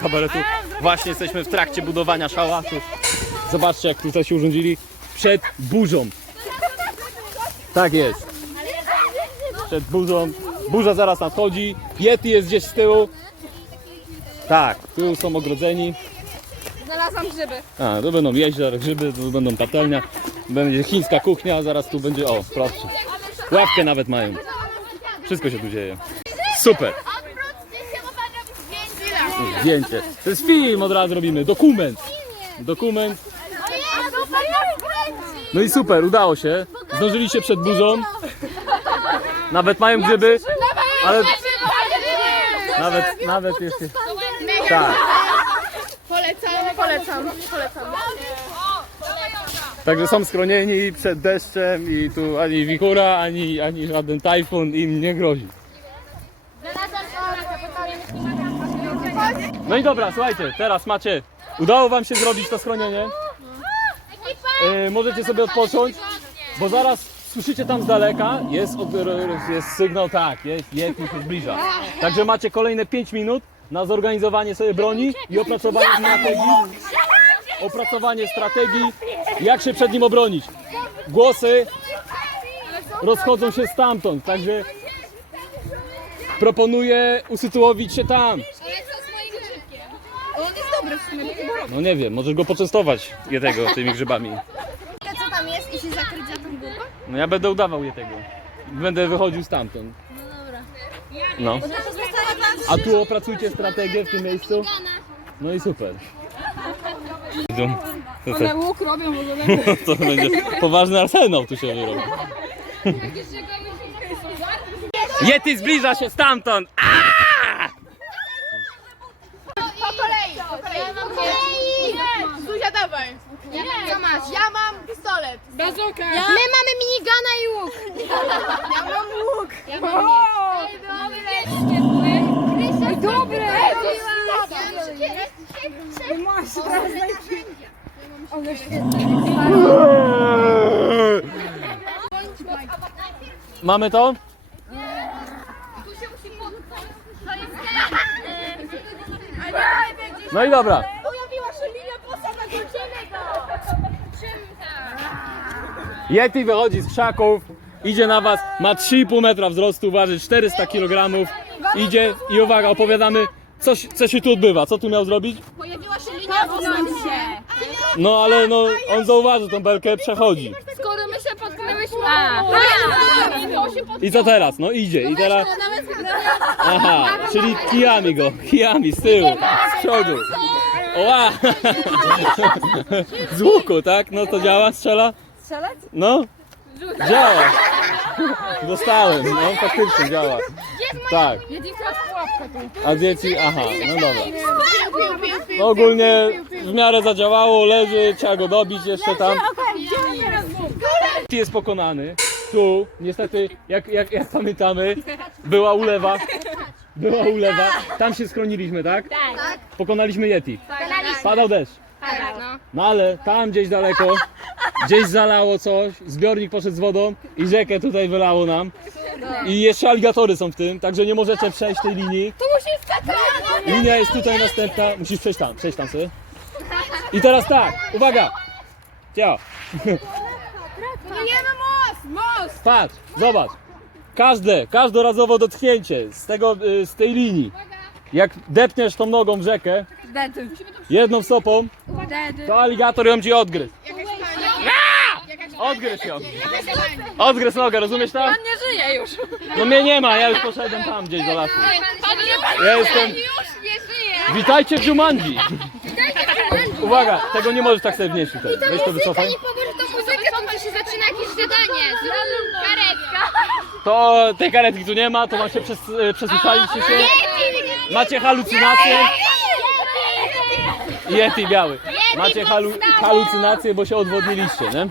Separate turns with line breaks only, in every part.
kabaretu. Właśnie jesteśmy w trakcie budowania szałatu. Zobaczcie, jak tutaj się urządzili przed burzą. Tak jest. Przed burzą. Burza zaraz nadchodzi. Yeti jest gdzieś z tyłu. Tak, tyłu są ogrodzeni.
Znalazłam grzyby.
A, to będą jezior, grzyby, to będą patelnia. Będzie chińska kuchnia, zaraz tu będzie, o, proszę. Ławkę nawet mają. Wszystko się tu dzieje. Super. Zdjęcie. To jest film, od razu robimy. Dokument. Dokument. No i super, udało się. Zdążyliście przed burzą. Nawet mają grzyby, ale nawet, nawet jest... Tak.
Polecam, polecam, polecam.
Także są schronieni przed deszczem i tu ani wichura, ani, ani żaden tajfun im nie grozi. No i dobra, słuchajcie, teraz macie, udało wam się zrobić to schronienie. E, możecie sobie odpocząć, bo zaraz słyszycie tam z daleka, jest, od, jest sygnał, tak, jest, jest i się zbliża. Także macie kolejne 5 minut na zorganizowanie sobie broni i opracowanie strategii opracowanie strategii, jak się przed nim obronić. Głosy rozchodzą się stamtąd, także proponuję usytuowić się tam.
Ale co z moim grzybkiem? On jest dobry w sumie.
No nie wiem, możesz go poczęstować Jetego tymi grzybami.
Co tam jest i się zakryć za tą górką?
No ja będę udawał Jetego. Będę wychodził stamtąd. No.
No to została tam
A tu opracujcie strategię w tym miejscu. No i super. To, to,
łuk robią w ogóle.
to będzie poważny arsenał tu się wyrobi. Yeti zbliża się stamtąd!
Po kolei, po kolei. Po kolei. Zuzia, dawaj. Co masz? Ja mam pistolet. Bazooka. Ja... My mamy minigana i łuk. Ja mam łuk. Ja mam Ej, dobre.
Mamy to? No i dobra.
Pojawiła się linia bossa na go.
Yeti wychodzi z krzaków, idzie na was, ma 3,5 metra wzrostu, waży 400 kg. Idzie i uwaga, opowiadamy, co, się- co się tu odbywa, co tu miał zrobić?
Pojawiła się linia bossa. się.
No ale no, on zauważył tą belkę, przechodzi.
Skoro my się potknęłyśmy. To się
I co teraz? No idzie i teraz... Aha, czyli kijami go, kijami z tyłu, z przodu. Oła! Z łuku, tak? No to działa, strzela?
Strzelać?
No, działa. Dostałem, no faktycznie działa. Tak, a dzieci, aha, no dobra. No ogólnie w miarę zadziałało, leży, trzeba go dobić jeszcze tam. jest pokonany. Tu, niestety, jak, jak, jak pamiętamy, była ulewa. Była ulewa. Tam się schroniliśmy, tak?
Tak.
Pokonaliśmy Yeti. Padał deszcz.
No.
No ale tam gdzieś daleko, gdzieś zalało coś, zbiornik poszedł z wodą i rzekę tutaj wylało nam. I jeszcze aligatory są w tym, także nie możecie przejść tej linii.
Tu musisz skakać.
Linia jest tutaj następna, musisz przejść tam, przejść tam sobie. I teraz tak, uwaga! Cia,
Budujemy most. Most.
patrz, zobacz. Każde, każdorazowo dotknięcie z, tego, y, z tej linii. Jak depniesz tą nogą w rzekę,
Dedy.
jedną stopą,
Dedy.
to aligator ją ci odgryzł. Odgryź ją. Odgryzł nogę, rozumiesz tam?
nie żyje już.
No mnie nie ma, ja już poszedłem tam gdzieś do lasu.
Pan nie
Ja jestem...
już nie żyje.
Witajcie w Jumanji! Uwaga, tego nie możesz tak sobie wnieść tutaj. Weź to wycofaj.
tą muzykę, to się zaczyna jakieś zadanie. Karetka.
To tej karetki tu nie ma, to wam się przes, e, przesłyszaliście się. Macie halucynacje. Yeti biały. Macie halu, halucynacje, bo się odwodniliście, nie?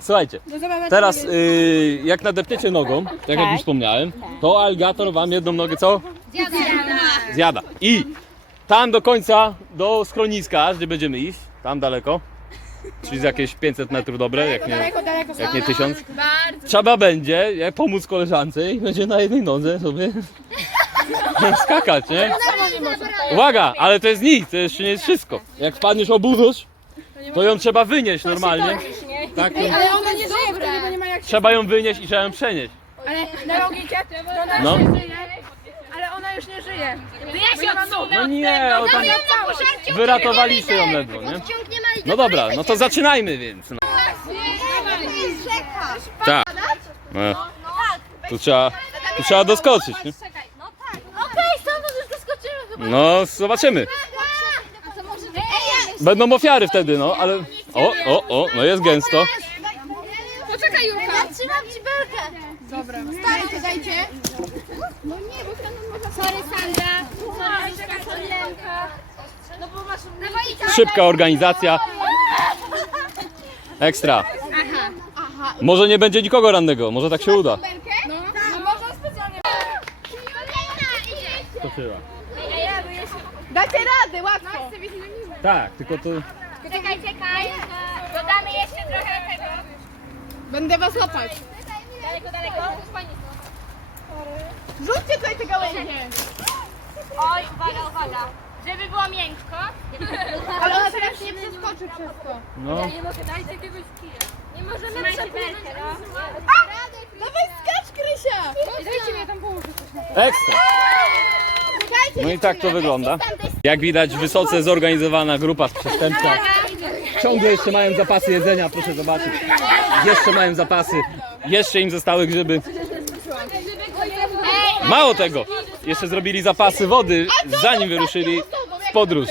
Słuchajcie, teraz y, jak nadepniecie nogą, tak jak już wspomniałem, to aligator wam jedną nogę co? Zjada. I tam do końca, do schroniska, gdzie będziemy iść, tam daleko, czyli z jakieś 500 metrów dobre, jak nie, jak nie 1000,
Bardzo.
trzeba będzie jak pomóc koleżance i będzie na jednej nodze sobie skakać, nie? Uwaga, ale to jest nic, to jeszcze nie jest wszystko. Jak wpadniesz obudusz, to ją trzeba wynieść normalnie. Tak, to
Ale ona nie żyje, wtedy, bo nie ma jak...
trzeba ją wynieść i trzeba ją przenieść.
Ale na logikę, to ona
No.
już nie żyje, ale ona już nie żyje.
Ja się odsunę
No nie, o tam wyratowaliście ją ledwo, nie? No dobra, no to zaczynajmy więc. No. Tak. No. Tu trzeba, tu trzeba doskoczyć, nie?
Okej, stamtąd już doskoczymy chyba.
No, zobaczymy.
A to może...
Będą ofiary wtedy, no, ale... O, o, o, no jest gęsto.
Poczekaj, Julka.
Ja trzymam ci belkę.
Dobra. Dajcie, dajcie.
No nie, bo tam można... Sorry, Sandra. Sorry, taka Lenka. No bo masz...
Szybka organizacja. Ekstra. Może nie będzie nikogo rannego, może tak się uda.
No, no można specjalnie.
Skoczyła.
Dajcie rady, łatwo.
Tak, tylko to...
Czekaj, czekaj. Dodamy jeszcze trochę tego.
Będę was łapać.
Daleko, daleko.
Rzućcie tutaj te gałęzie.
Oj, uwaga, uwaga. Żeby było miękko.
Ale ona teraz nie przeskoczy przez to.
No.
Nie mogę dać jakiegoś kija. Nie możemy przepłynąć. No.
Dawaj skacz, Krysia. Dajcie mnie tam położyć.
Ekstra. No i tak to wygląda. Jak widać, wysoce zorganizowana grupa z przestępca. Ciągle jeszcze mają zapasy jedzenia, proszę zobaczyć. Jeszcze mają zapasy. Jeszcze im zostały grzyby. Mało tego, jeszcze zrobili zapasy wody, zanim wyruszyli w podróż.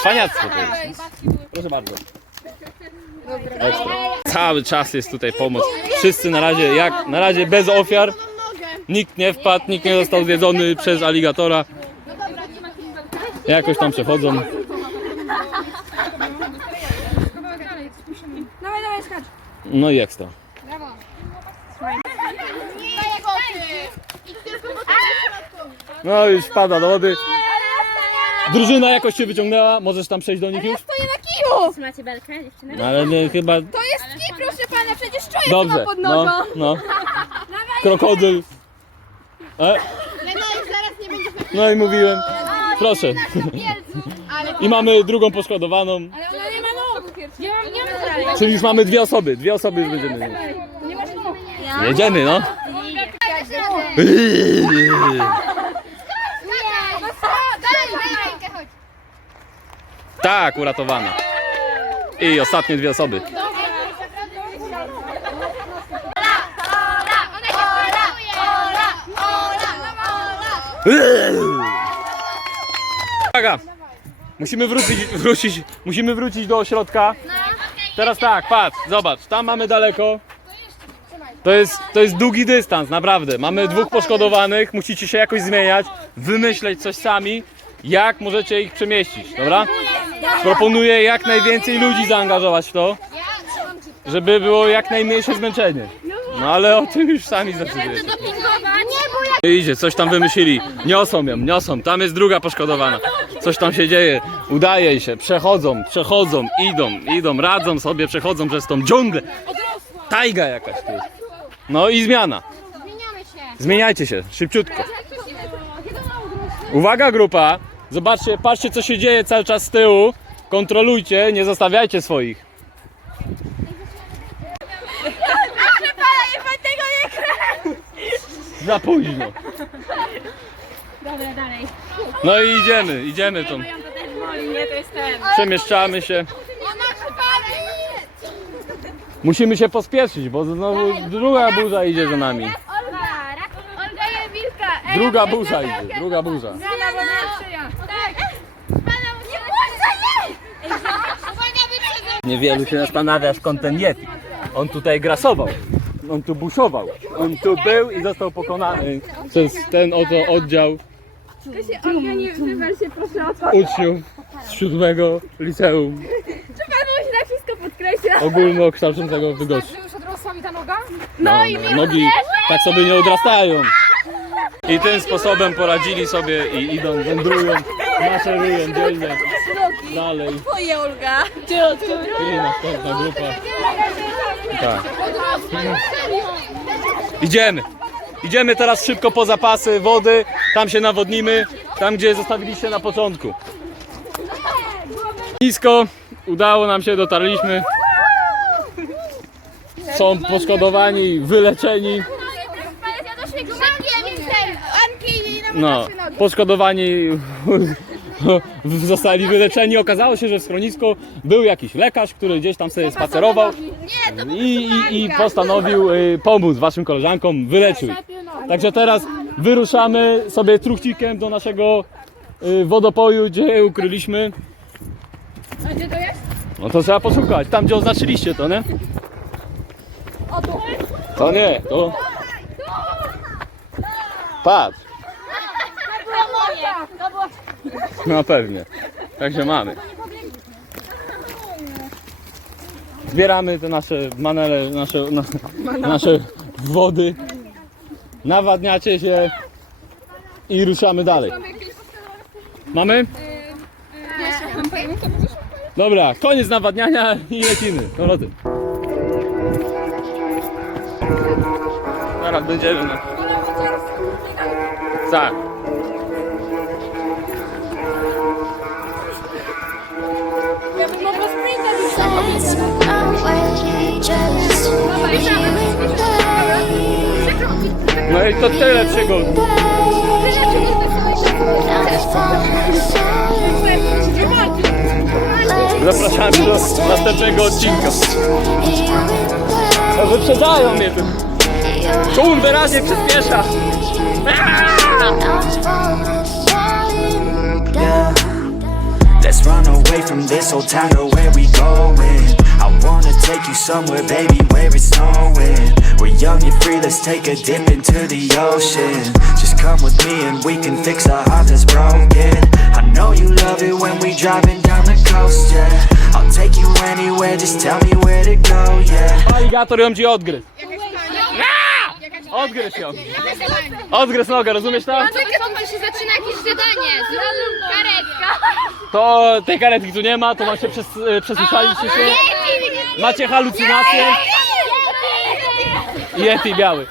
Cwaniactwo to jest. Proszę bardzo. Cały czas jest tutaj pomoc. Wszyscy na razie, jak na razie bez ofiar. Nikt nie wpadł, nikt nie został zjedzony przez aligatora. Jakoś tam przechodzą.
Dawaj, dawaj, skacz.
No i ekstra. No już wpada do wody. Drużyna jakoś się wyciągnęła, możesz tam przejść do nich już?
Stoję na kiju.
Macie belkę, dziewczyny?
No, ale nie, chyba
To jest kij, proszę pana, przecież czuję
dobrze.
chyba pod nogą.
No, no. Krokodyl. E?
Lena zaraz nie będzie
No i mówiłem. Proszę. I mamy drugą poszkodowaną.
Ale ona nie ma nóg. Nie mam, nie mam.
Czyli już mamy dwie osoby. Dwie osoby już będziemy mieli.
Nie masz nóg.
Jedziemy, no. Tak, uratowana. I ostatnie dwie osoby. Uwaga! Musimy wrócić, wrócić, musimy wrócić do ośrodka. Teraz tak, patrz, zobacz, tam mamy daleko. To jest, to jest długi dystans, naprawdę. Mamy dwóch poszkodowanych, musicie się jakoś zmieniać, wymyśleć coś sami, jak możecie ich przemieścić, dobra? Proponuję jak najwięcej ludzi zaangażować w to, żeby było jak najmniejsze zmęczenie. No ale o tym już sami zdecydujecie. Idzie, coś tam wymyślili. Niosą ją, niosą. Tam jest druga poszkodowana. Coś tam się dzieje. Udaje się. Przechodzą, przechodzą, idą, idą, radzą sobie, przechodzą przez tą dżunglę. Tajga jakaś tu jest. No i zmiana. Zmieniajcie się, szybciutko. Uwaga grupa. Zobaczcie, patrzcie co się dzieje cały czas z tyłu. Kontrolujcie, nie zostawiajcie swoich. Za późno.
Dobra, dalej.
No i idziemy, idziemy tą.
To też boli, nie? To jest ten.
Przemieszczamy się. Musimy się pospieszyć, bo znowu druga burza idzie za nami.
Olga, Olga je wilka.
Druga burza idzie, druga burza.
Bo szyja. Tak. Pana, nie puszczaj, nie! Uwaga, wyprzedzę.
Niewielu się zastanawia skąd ten Yeti. On tutaj grasował. On tu buszował. On tu był i został pokonany przez ten oto oddział
Olga, nie wywal się proszę o to.
uczniów z siódmego liceum
Pan musi na wszystko podkreślać.
ogólnokształcącego w Bydgoszczy.
Już odrosła mi ta noga?
No, no, nogi tak sobie nie odrastają. I tym sposobem poradzili sobie i idą, wędrują, maszerują dzielnie dalej.
Twoje Olga.
I następna grupa. Tak. Idziemy. Idziemy teraz szybko po zapasy wody, tam się nawodnimy, tam gdzie zostawiliście na początku. Nisko, udało nam się, dotarliśmy. Są poszkodowani, wyleczeni. No, poszkodowani zostali wyleczeni. Okazało się, że w schronisku był jakiś lekarz, który gdzieś tam sobie spacerował i, i, i postanowił y, pomóc waszym koleżankom, wyleczył. Także teraz wyruszamy sobie truchcikiem do naszego y, wodopoju, gdzie ukryliśmy.
A gdzie to jest?
No to trzeba poszukać, tam gdzie oznaczyliście to, nie? To nie, to... Patrz.
To było moje. To było...
No pewnie. Także mamy. Zbieramy te nasze manele, nasze, na, nasze wody. Nawadniacie się i ruszamy dalej. Mamy? Dobra, koniec nawadniania i lecimy. Powroty. Zaraz będziemy. Tak. I to tyle przygód. Zapraszamy do następnego odcinka. No wyprzedzają mnie tu. Tłum wyraźnie przyspiesza.
Let's run away from this old town, girl, where we going? I wanna take you somewhere, baby, where it's snowing We're young and free, let's take a dip into the ocean Just come with me and we can fix a heart that's broken I know you love it when we driving down the coast, yeah I'll take you anywhere, just tell me where to go, yeah
Aligator ją ci odgryzł. Odgryź ją. Odgryź nogę, rozumiesz to?
To się zaczyna jakieś zadanie. Karetka.
To tej karetki tu nie ma, to wam się przes, e, przesłyszaliście się. Macie halucynacje. Yeti biały.